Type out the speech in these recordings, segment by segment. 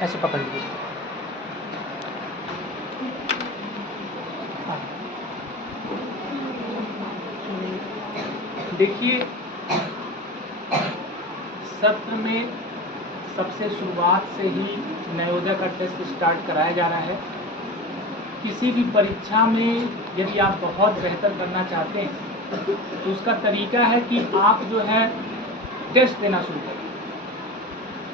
ऐसे पकड़ लीजिए। हाँ। देखिए, सत्र में सबसे शुरुआत से ही नवोदय का टेस्ट स्टार्ट कराया जा रहा है। किसी भी परीक्षा में यदि आप बहुत बेहतर करना चाहते हैं तो उसका तरीका है कि आप जो है टेस्ट देना शुरू करें।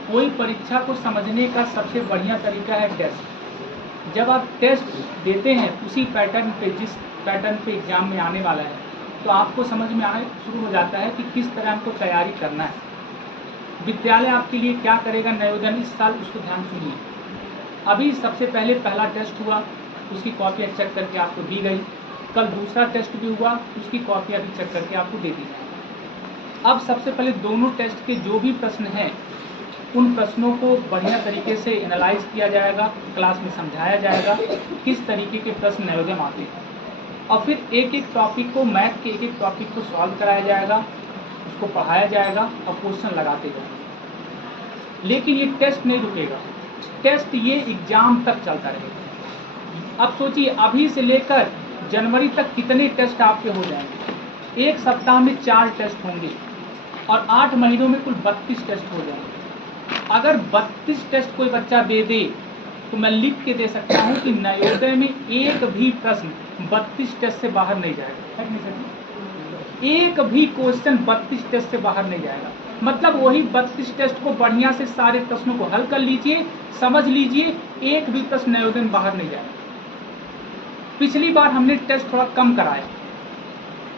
कोई परीक्षा को समझने का सबसे बढ़िया तरीका है टेस्ट। जब आप टेस्ट देते हैं उसी पैटर्न पे, जिस पैटर्न पे एग्जाम में आने वाला है, तो आपको समझ में आने शुरू हो जाता है कि किस तरह हमको तैयारी करना है। विद्यालय आपके लिए क्या करेगा नवोदय में इस साल, उसको ध्यान सुनिए। अभी सबसे पहले पहला टेस्ट हुआ, उसकी कॉपियाँ चेक करके आपको दी गई। कल दूसरा टेस्ट भी हुआ, उसकी कॉपियाँ भी चेक करके आपको दे दी गई। अब सबसे पहले दोनों टेस्ट के जो भी प्रश्न हैं उन प्रश्नों को बढ़िया तरीके से एनालाइज किया जाएगा, क्लास में समझाया जाएगा किस तरीके के प्रश्न नवोदय में आते हैं, और फिर एक एक टॉपिक को, मैथ के एक एक टॉपिक को सॉल्व कराया जाएगा, उसको पढ़ाया जाएगा और क्वेश्चन लगाते जाएंगे। लेकिन ये टेस्ट नहीं रुकेगा, टेस्ट ये एग्जाम तक चलता रहेगा। अब सोचिए, अभी से लेकर जनवरी तक कितने टेस्ट आपके हो जाएंगे। एक सप्ताह में 4 टेस्ट होंगे और 8 महीनों में कुल 32 टेस्ट हो जाएंगे। अगर 32 टेस्ट कोई बच्चा दे दे तो मैं लिख के दे सकता हूँ कि नवोदय में एक भी प्रश्न 32 टेस्ट से बाहर नहीं जाएगा। एक भी क्वेश्चन 32 टेस्ट से बाहर नहीं जाएगा। मतलब वही 32 टेस्ट को बढ़िया से सारे प्रश्नों को हल कर लीजिए, समझ लीजिए, एक भी प्रश्न नवोदय में बाहर नहीं जाएगा। पिछली बार हमने टेस्ट थोड़ा कम कराया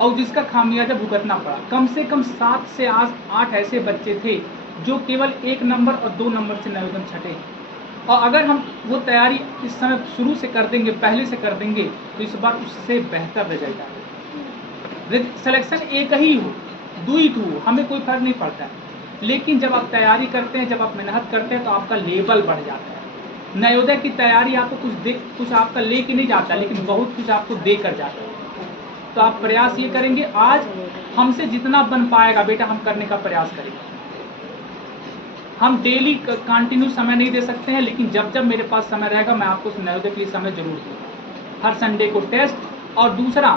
और जिसका खामियाजा भुगतना पड़ा। कम से कम 7 से 8 ऐसे बच्चे थे जो केवल 1 नंबर और 2 नंबर से नवोदय छटे। और अगर हम वो तैयारी इस समय शुरू से कर देंगे, पहले से कर देंगे, तो इस बार उससे बेहतर रिजल्ट आएगा। सिलेक्शन एक ही हो, 2 हो, हमें कोई फर्क नहीं पड़ता है। लेकिन जब आप तैयारी करते हैं, जब आप मेहनत करते हैं, तो आपका लेवल बढ़ जाता है। नवोदय की तैयारी आपको कुछ आपका ले के नहीं जाता, लेकिन बहुत कुछ आपको दे कर जाता है। तो आप प्रयास ये करेंगे, आज हमसे जितना बन पाएगा बेटा हम करने का प्रयास करेंगे। हम डेली कंटिन्यू समय नहीं दे सकते हैं, लेकिन जब जब मेरे पास समय रहेगा मैं आपको नवोदय के लिए समय जरूर दूंगा। हर संडे को टेस्ट। और दूसरा,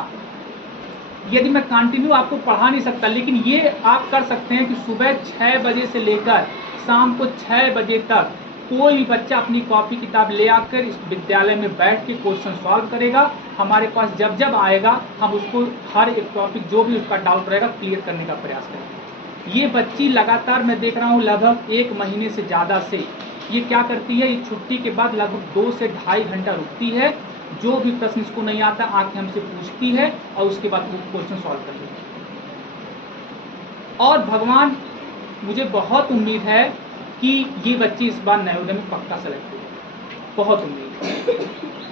यदि मैं कंटिन्यू आपको पढ़ा नहीं सकता, लेकिन ये आप कर सकते हैं कि सुबह 6 बजे से लेकर शाम को 6 बजे तक कोई भी बच्चा अपनी कॉपी किताब ले आकर इस विद्यालय में बैठ के क्वेश्चन सॉल्व करेगा। हमारे पास जब जब आएगा हम उसको हर एक टॉपिक जो भी उसका डाउट रहेगा क्लियर करने का प्रयास करेंगे। ये बच्ची लगातार मैं देख रहा हूँ लगभग 1 महीने से ज़्यादा से ये क्या करती है, ये छुट्टी के बाद लगभग 2 से ढाई घंटा रुकती है। जो भी प्रश्न इसको नहीं आता आके हमसे पूछती है और उसके बाद वो क्वेश्चन सॉल्व कर देती है। और भगवान, मुझे बहुत उम्मीद है कि ये बच्ची इस बार नवोदय में पक्का सेलेक्ट होगी, बहुत उम्मीद है।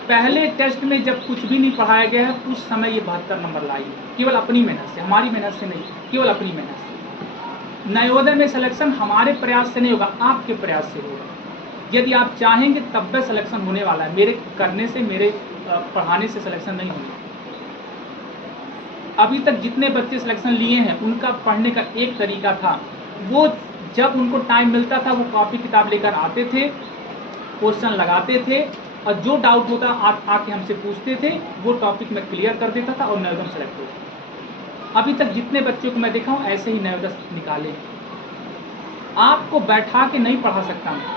पहले टेस्ट में जब कुछ भी नहीं पढ़ाया गया है उस समय ये 72 नंबर लाई है, केवल अपनी मेहनत से, हमारी मेहनत से नहीं, केवल अपनी मेहनत से। नवोदय में सिलेक्शन हमारे प्रयास से नहीं होगा, आपके प्रयास से होगा। यदि आप चाहेंगे तब भी सिलेक्शन होने वाला है। मेरे करने से, मेरे पढ़ाने से सिलेक्शन नहीं होगा। अभी तक जितने बच्चे सिलेक्शन लिए हैं उनका पढ़ने का एक तरीका था, वो जब उनको टाइम मिलता था वो कॉपी किताब लेकर आते थे, क्वेश्चन लगाते थे और जो डाउट होता आके हमसे पूछते थे, वो टॉपिक में क्लियर कर देता था और नवोदय सेलेक्ट होता। अभी तक जितने बच्चों को मैं देखा हूँ ऐसे ही नवोदय निकाले। आपको बैठा के नहीं पढ़ा सकता मैं,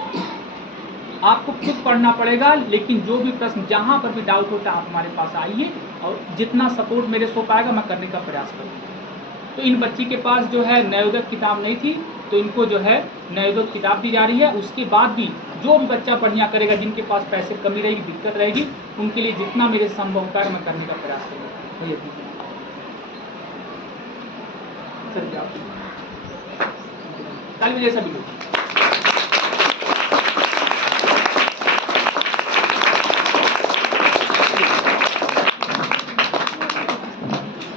आपको खुद पढ़ना पड़ेगा। लेकिन जो भी प्रश्न, जहाँ पर भी डाउट होता है आप हमारे पास आइए और जितना सपोर्ट मेरे से हो पाएगा मैं करने का प्रयास करूँगा। तो इन बच्ची के पास जो है नवोदय किताब नहीं थी, तो इनको जो है नवोदय किताब दी जा रही है। उसके बाद भी जो भी बच्चा बढ़िया करेगा, जिनके पास पैसे कमी रहेगी, दिक्कत रहेगी, उनके लिए जितना मेरे संभव होता है मैं करने का प्रयास करूँगा। भैया सर, कल भी जैसा भी